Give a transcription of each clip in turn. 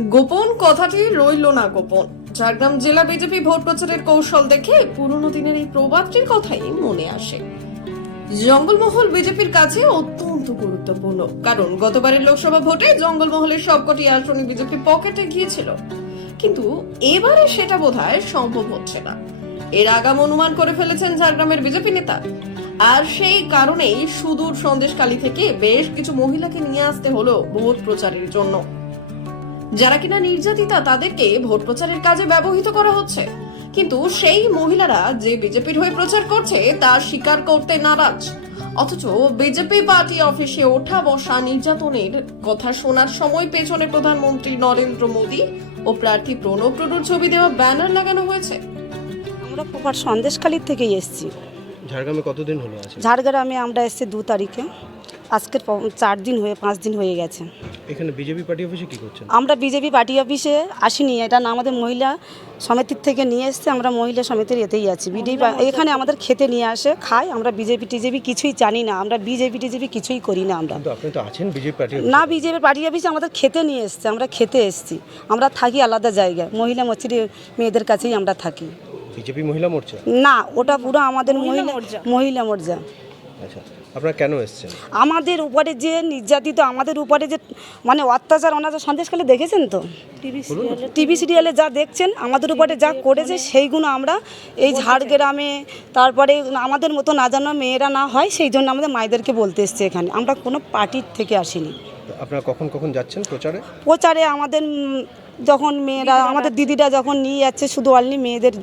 গোপন কথাটি রইল না গোপন। ঝাড়গ্রাম জেলা বিজেপি ভোট প্রচারের কৌশল দেখে পুরনো দিনের এই প্রবাদটির কথাই মনে আসে। জঙ্গলমহল বিজেপির কাছে অত্যন্ত গুরুত্বপূর্ণ, কারণ গতবারের লোকসভা ভোটে জঙ্গলমহলের সবকটি আসনই বিজেপি পকেটে গিয়েছিল। কিন্তু এবারে সেটা বোধহয় সম্ভব হচ্ছে না। এর আগাম অনুমান করে ফেলেছেন ঝাড়গ্রামের বিজেপি নেতা। আর সেই কারণেই সুদূর সন্দেশকালী থেকে বেশ কিছু মহিলাকে নিয়ে আসতে হলো ভোট প্রচারের জন্য। যারা কিনা নির্যাতিতা তাদেরকে ভোট প্রচারের কাজে ব্যবহৃত করা হচ্ছে। কিন্তু সেই মহিলারা যে বিজেপির হয়ে প্রচার করছে তা স্বীকার করতে নারাজ। অথচ বিজেপি পার্টি অফিসে ওঠা বসা নির্যাতনের কথা শোনার সময় পেছনে প্রধানমন্ত্রী নরেন্দ্র মোদী ও প্রার্থী প্রণব টুডুর ছবি দেওয়া ব্যানার লাগানো হয়েছে। আমরা প্রপার সন্দেশখালির থেকেই এসেছি। ঝাড়গ্রামে কতদিন হলো আছে ঝাড়গ্রামে আমরা এসেছি দু তারিখে। আজকের চার দিন হয়ে পাঁচ দিন হয়ে গেছে। এখানে বিজেপি পার্টি অফিসে কি করছেন? আমরা বিজেপি পার্টি অফিসে আসিনি এটা না আমাদের মহিলা সমিতির থেকে নিয়ে এসছে আমরা মহিলা সমিতির এতেই আছি। বিজেপি এখানে আমাদের খেতে নিয়ে আসে খাই আমরা বিজেপি টিজেপি কিছুই জানি না আমরা বিজেপি টিজেপি কিছুই করি না আমরা। আপনি তো আছেন বিজেপি পার্টি না বিজেপি পার্টি অফিসে আমাদের খেতে নিয়ে এসছে আমরা খেতে এসেছি আমরা থাকি আলাদা জায়গায় মহিলা মসজিদে মেয়েদের কাছেই আমরা থাকি। বিজেপি মহিলা মোর্চা? না ওটা পুরো আমাদের মহিলা মহিলা মর্যা আচ্ছা। আপনারা কেন এসছেন? আমাদের উপরে যে নির্যাতিত আমাদের উপরে যে মানে অত্যাচার অনাচার সন্দেশকালে দেখেছেন তো? টিভি সিরিয়ালে যা দেখছেন আমাদের উপরে যা করেছে সেইগুলো আমরা এই ঝাড়গ্রামে তারপরে আমাদের মতো না জানা মেয়েরা না হয় সেই জন্য আমাদের মায়েদেরকে বলতে এসছে এখানে। আমরা কোনো পার্টির থেকে আসিনি। আপনারা কখন কখন যাচ্ছেন প্রচারে? প্রচারে আমাদের যখন মেয়েরা আমাদের দিদিরা যখন নিয়ে যাচ্ছে শুধু অনলি মেয়েদের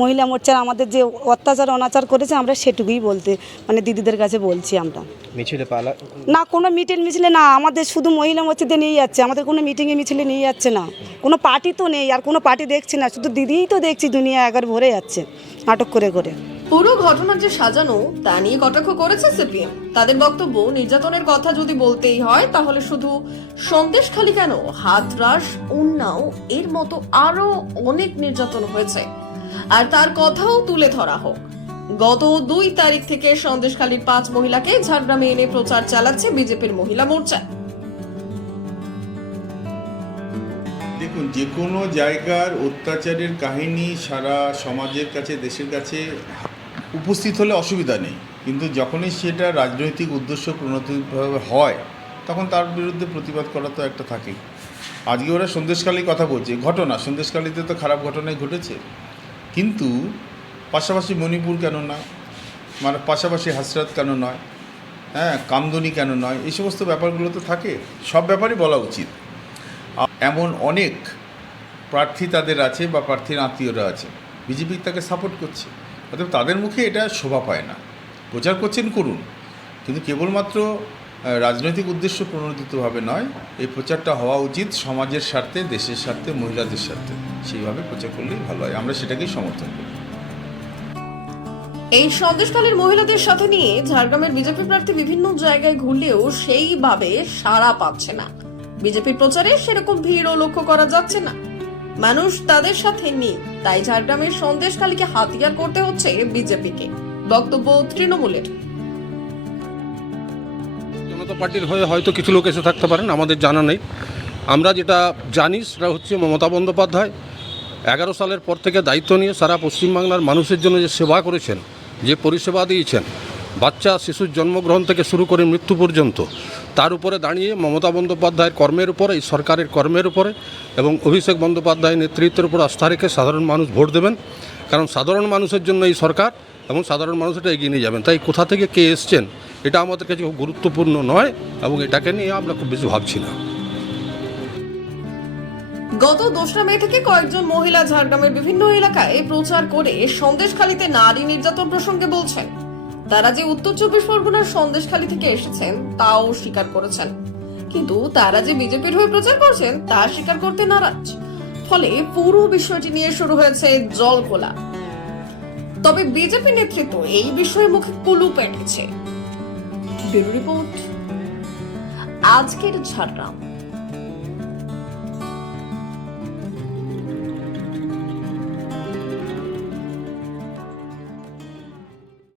মহিলা মোর্চার আমাদের যে অত্যাচার অনাচার করেছে আমরা সেটুকুই বলতে মানে দিদিদের কাছে বলছি আমরা। মিছিলে পালা না কোনো মিটিং মিছিলে না আমাদের শুধু মহিলা মসজিদে নিয়ে যাচ্ছে আমাদের কোনো মিটিংয়ে মিছিলে নিয়ে যাচ্ছে না। কোনো পার্টি তো নেই আর কোনো পার্টি দেখছি না শুধু দিদিই তো দেখছি দুনিয়া একবার ভরে যাচ্ছে নাটক করে করে। পুরো ঘটনা যে সাজানো, তা নিয়ে কটাক্ষ করেছে সিপিএম। তাদের বক্তব্য, নির্যাতনের কথা যদি বলতেই হয়, তাহলে শুধু সন্দেশখালি কেন? হাতরাস, উন্নাও, এর মতো আরও অনেক নির্যাতন হয়েছে। আর তার কথাও তুলে ধরা হোক। গত দুই তারিখ থেকে সন্দেশখালীর পাঁচ মহিলাকে ঝাড়গ্রামে এনে প্রচার চালাচ্ছে বিজেপির মহিলা মোর্চা। দেখুন যে কোনো জায়গার অত্যাচারের কাহিনী সারা সমাজের কাছে, দেশের কাছে উপস্থিত হলে অসুবিধা নেই। কিন্তু যখনই সেটা রাজনৈতিক উদ্দেশ্য প্রণোদিতভাবে হয়, তখন তার বিরুদ্ধে প্রতিবাদ করা তো একটা থাকেই। আজকে ওরা সন্দেশকালী কথা বলছে, ঘটনা সন্দেশকালীতে তো খারাপ ঘটনাই ঘটেছে। কিন্তু পাশাপাশি মণিপুর কেন নয় মানে পাশাপাশি হাসরাত কেন নয়? হ্যাঁ কামদুনি কেন নয়? এই সমস্ত ব্যাপারগুলো তো থাকে। সব ব্যাপারই বলা উচিত। এমন অনেক প্রার্থী তাদের আছে বা প্রার্থীর আত্মীয়রা আছে। বিজেপি তাকে সাপোর্ট করছে। অতএব তাদের মুখে এটা শোভা পায় না। প্রচার করছেন করুন কিন্তু কেবলমাত্র রাজনৈতিক উদ্দেশ্য প্রণোদিতভাবে নয়, এই প্রচারটা হওয়া উচিত সমাজের স্বার্থে, দেশের স্বার্থে, মহিলাদের স্বার্থে। সেইভাবে প্রচার করলেই ভালো হয়, আমরা সেটাকেই সমর্থন করি। এই সন্দেশকালের মহিলাদের সাথে নিয়ে ঝাড়গ্রামের বিজেপি প্রার্থী বিভিন্ন জায়গায় ঘুরলেও সেইভাবে সাড়া পাচ্ছে না। বিজেপির প্রচারে সেরকম ভিড়ও লক্ষ্য করা যাচ্ছে না। মানুষ তাদের সাথে নেই, তাই ঝাড়গ্রামের সন্দেশখালীকে হাতিয়ার করতে হচ্ছে বিজেপিকে। বক্তব্য তৃণমূলের। জনতা পার্টির হয়ে হয়তো কিছু লোক এসে থাকতে পারেন, আমাদের জানা নেই। আমরা যেটা জানি সেটা হচ্ছে মমতা বন্দ্যোপাধ্যায় এগারো সালের পর থেকে দায়িত্ব নিয়ে সারা পশ্চিমবাংলার মানুষের জন্য যে সেবা করেছেন, যে পরিষেবা দিয়েছেন, বাচ্চা শিশুর জন্মগ্রহণ থেকে শুরু করে মৃত্যু পর্যন্ত তার উপরে দাঁড়িয়ে মমতা বন্দ্যোপাধ্যায়ের কর্মের উপরে, এই সরকারের কর্মের উপরে এবং অভিষেক বন্দ্যোপাধ্যায়ের নেতৃত্বের উপর আস্থা রেখে সাধারণ মানুষ ভোট দেবেন। কারণ সাধারণ মানুষের জন্য এই সরকার এবং সাধারণ মানুষ এটা এগিয়ে নিয়ে যাবেন। তাই কোথা থেকে কে এসছেন, এটা আমাদের কাছে খুব গুরুত্বপূর্ণ নয় এবং এটাকে নিয়ে আমরা খুব বেশি ভাবছি না। গত দোসরা মে থেকে কয়েকজন মহিলা ঝাড়গ্রামের বিভিন্ন এলাকায় প্রচার করে সন্দেশখালীতে নারী নির্যাতন প্রসঙ্গে বলছেন। তারা যে উত্তর চব্বিশ পরগনার সন্দেশখালী থেকে এসেছেন তাও স্বীকার করেছেন। কিন্তু তারা যে বিজেপির হয়ে প্রচার করছেন তা স্বীকার করতে নারাজ। ফলে পুরো বিষয়টি নিয়ে শুরু হয়েছে জল খোলা তবে বিজেপি নেতৃত্ব এই বিষয়ে মুখে কুলু পেটেছে। রিপোর্ট। আজকের ঝাড়গ্রাম।